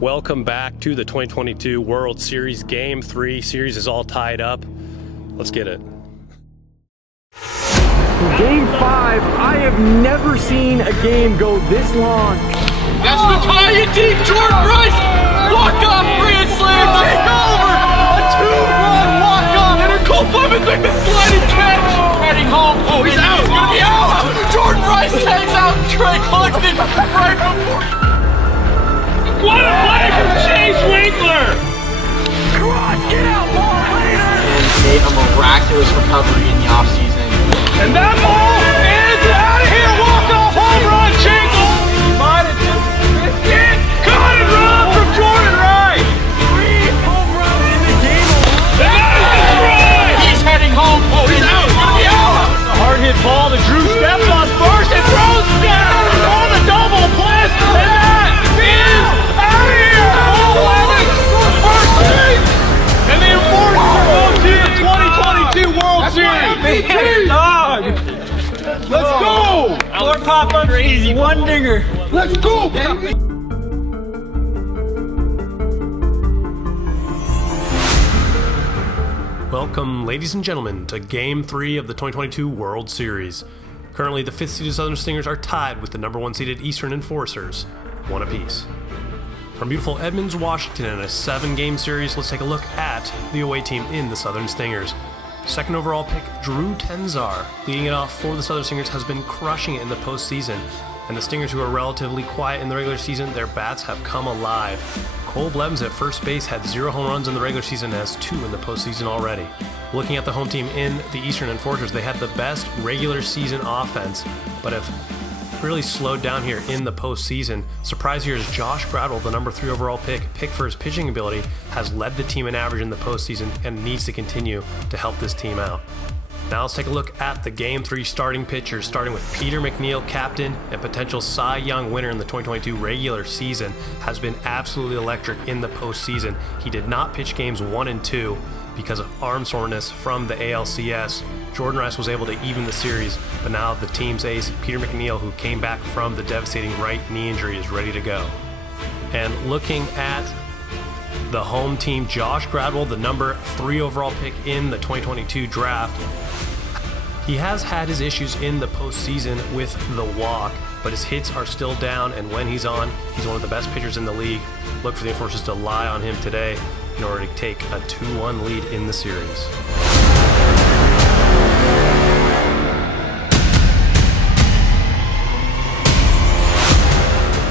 Welcome back to the 2022 World Series. Game 3 series is all tied up. Let's get it. Game 5, I have never seen a game go this long. That's the tie it deep. Jordan Rice, walk-off grand slam, take over. A two-run walk-off, and Cole Clemens with the sliding catch. Heading home. Oh, he's out. He's gonna be out. Jordan Rice takes out Trey Cluxton right before. What a play from Chase Winkler! Cross, get out, ball, later! And made a miraculous recovery in the offseason. And that ball is out of here! Walk-off home run, Chinkle! He might have just missed it! Got it run from Jordan Rice! 3 home runs in the game alone. That is destroyed! He's heading home. Oh, he's out! He's gonna be out! A hard hit ball to Drew steps on first and throws down on the double blast! And that is out of here! Cole Clemens for first base! And the enforcer goes to the 2022 World Series! Dog! Let's go! Floor pop-up crazy, one dinger. Let's go, baby! Welcome, ladies and gentlemen, to Game 3 of the 2022 World Series. Currently, the 5th seeded Southern Stingers are tied with the number 1 seeded Eastern Enforcers, 1 apiece. From beautiful Edmonds, Washington, in a 7-game series, let's take a look at the away team in the Southern Stingers. Second overall pick, Drew Tenzar, leading it off for the Southern Stingers, has been crushing it in the postseason. And the Stingers, who are relatively quiet in the regular season, their bats have come alive. Cole Blevins at first base had 0 home runs in the regular season and has 2 in the postseason already. Looking at the home team in the Eastern Enforcers, they had the best regular season offense, but have really slowed down here in the postseason. Surprise here is Josh Gradwell, the number 3 overall pick for his pitching ability, has led the team in average in the postseason and needs to continue to help this team out. Now let's take a look at the Game 3 starting pitchers, starting with Peter McNeil, captain and potential Cy Young winner in the 2022 regular season, has been absolutely electric in the postseason. He did not pitch games 1 and 2 because of arm soreness from the ALCS. Jordan Rice was able to even the series, but now the team's ace, Peter McNeil, who came back from the devastating right knee injury, is ready to go. And looking at the home team, Josh Gradwell, the number 3 overall pick in the 2022 draft, he has had his issues in the postseason with the walk, but his hits are still down, and when he's on, he's one of the best pitchers in the league. Look for the Enforcers to rely on him today in order to take a 2-1 lead in the series.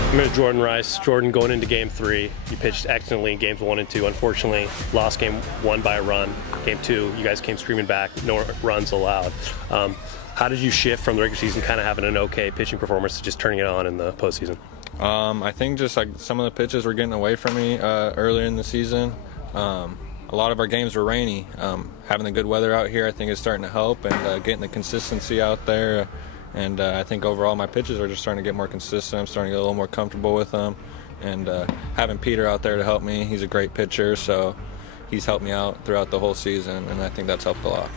I'm here with Jordan Rice. Jordan, going into Game 3, you pitched excellently in Games 1 and 2. Unfortunately, lost Game 1 by a run. Game 2, you guys came screaming back, no runs allowed. How did you shift from the regular season, kind of having an okay pitching performance, to just turning it on in the postseason? I think just like some of the pitches were getting away from me earlier in the season. A lot of our games were rainy. Having the good weather out here, I think, is starting to help, and getting the consistency out there. And I think overall my pitches are just starting to get more consistent. I'm starting to get a little more comfortable with them. And having Peter out there to help me, he's a great pitcher, so he's helped me out throughout the whole season, and I think that's helped a lot.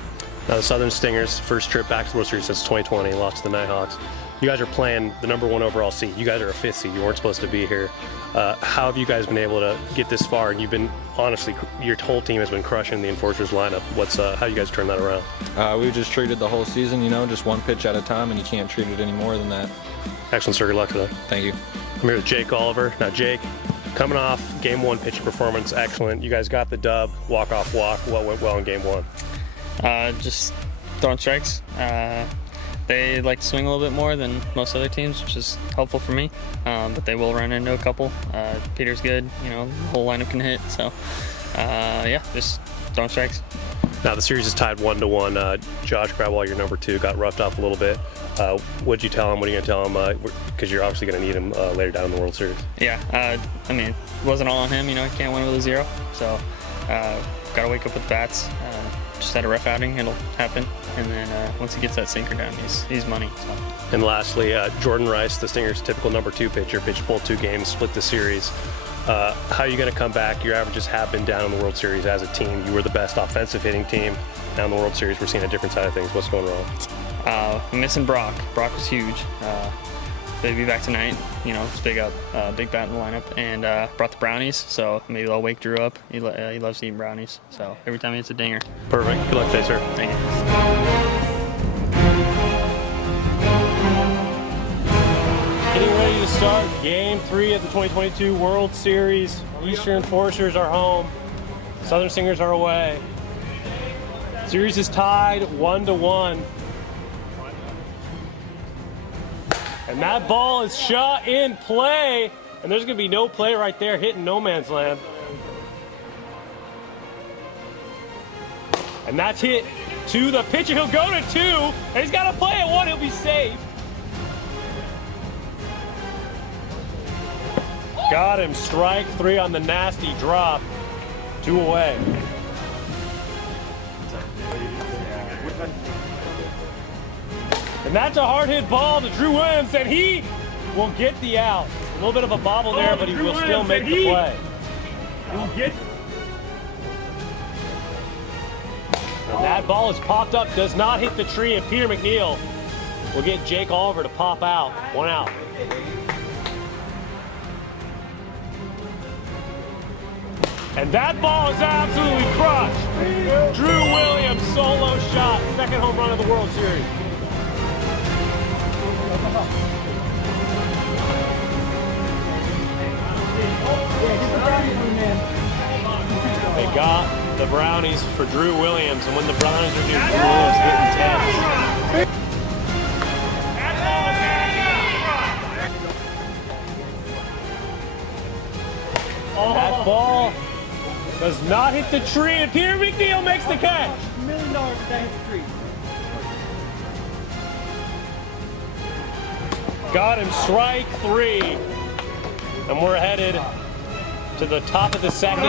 Now the Southern Stingers, first trip back to the World Series since 2020, lost to the Nighthawks. You guys are playing the number 1 overall seed. You guys are a 5th seed. You weren't supposed to be here. How have you guys been able to get this far? And you've been, honestly, your whole team has been crushing the Enforcers lineup. How you guys turn that around? We just treated the whole season, just one pitch at a time, and you can't treat it any more than that. Excellent, sir. Good luck today. Thank you. I'm here with Jake Oliver. Now, Jake, coming off Game 1 pitching performance, excellent. You guys got the dub, walk-off walk. What went well in Game 1? Just throwing strikes. They like to swing a little bit more than most other teams, which is helpful for me, but they will run into a couple. Peter's good, the whole lineup can hit, so yeah, just throwing strikes. Now the series is tied 1-1. Josh Gradwell, your number 2, got roughed up a little bit. What'd you tell him? What are you going to tell him? Because you're obviously going to need him later down in the World Series. Yeah, I mean, it wasn't all on him, he can't win with a 0, so got to wake up with bats. Just had a rough outing, it'll happen, and then once he gets that sinker down, he's money. So. And lastly, Jordan Rice, the Stingers' typical number 2 pitcher, pitched both 2 games, split the series. How are you going to come back? Your averages have been down in the World Series as a team. You were the best offensive hitting team. Now in the World Series, we're seeing a different side of things. What's going wrong? Missing Brock. Brock was huge. they'd be back tonight. You know, it's big bat in the lineup, and brought the brownies. So maybe they'll wake Drew up. He loves eating brownies. So every time he hits a dinger. Perfect. Good luck today, sir. Thank you. Getting ready to start Game 3 of the 2022 World Series. Eastern Forcers are home. Southern Stingers are away. Series is tied 1-1. And that ball is shot in play. And there's going to be no play right there, hitting no man's land. And that's hit to the pitcher. He'll go to 2. And he's got to play at 1. He'll be safe. Got him. Strike 3 on the nasty drop. 2 away. And that's a hard hit ball to Drew Williams, and he will get the out. A little bit of a bobble there, but he will still make the play. And that ball is popped up, does not hit the tree, and Peter McNeil will get Jake Oliver to pop out. 1 out. And that ball is absolutely crushed. Drew Williams, solo shot, second home run of the World Series. They got the brownies for Drew Williams, and when the brownies are here, Drew Williams getting 10. That ball does not hit the tree, and Peter McNeil makes the catch. $1 million that hit the tree. Got him, strike 3. And we're headed to the top of the second.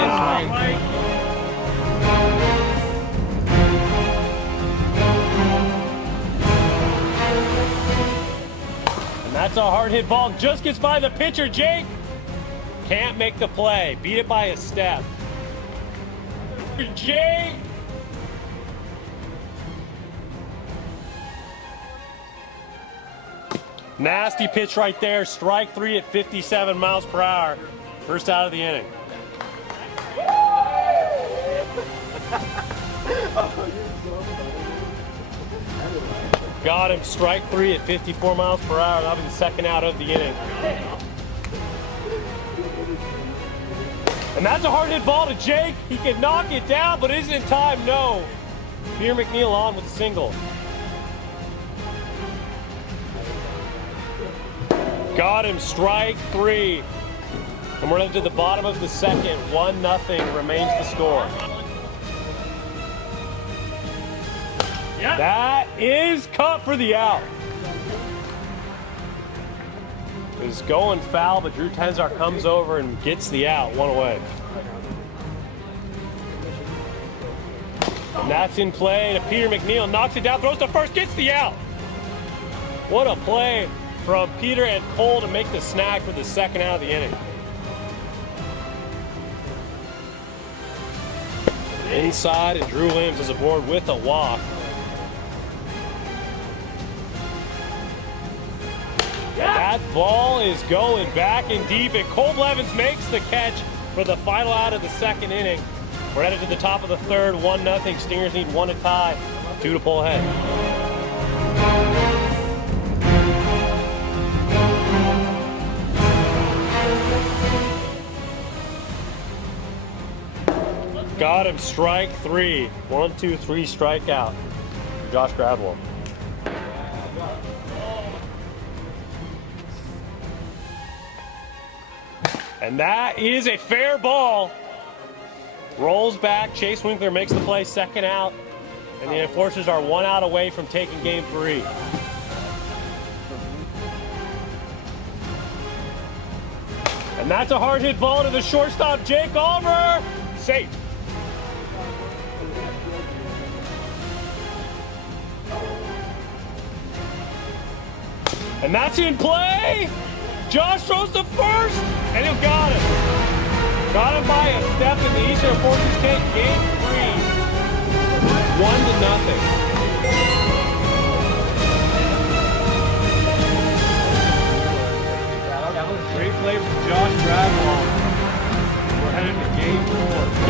And that's a hard hit ball. Just gets by the pitcher, Jake. Can't make the play. Beat it by a step. Jake. Nasty pitch right there. Strike 3 at 57 miles per hour. First out of the inning. Got him. Strike 3 at 54 miles per hour. That'll be the second out of the inning. And that's a hard hit ball to Jake. He can knock it down, but is it in time? No. Peter McNeil on with a single. Got him, strike 3. And we're into the bottom of the second. 1-0 remains the score. Yep. That is cut for the out. Is going foul, but Drew Tenzar comes over and gets the out, 1 away. And that's in play to Peter McNeil, knocks it down, throws to first, gets the out. What a play from Peter and Cole to make the snag for the second out of the inning. Inside, and Drew Williams is aboard with a walk. That ball is going back and deep, and Cole Blevins makes the catch for the final out of the second inning. We're headed to the top of the third, 1-0. Stingers need 1 to tie, 2 to pull ahead. Got him, strike 3. 1, 2, 3 strikeout. Josh Gradwell. And that is a fair ball. Rolls back, Chase Winkler makes the play, second out. And the Enforcers are 1 out away from taking game 3. And that's a hard hit ball to the shortstop, Jake Oliver. Safe. And that's in play. Josh throws to first, and he'll got him. Got him by a step, and the Eastern Forces take game 3, 1-0. Great play from Josh Bradwell. We're headed to game 4.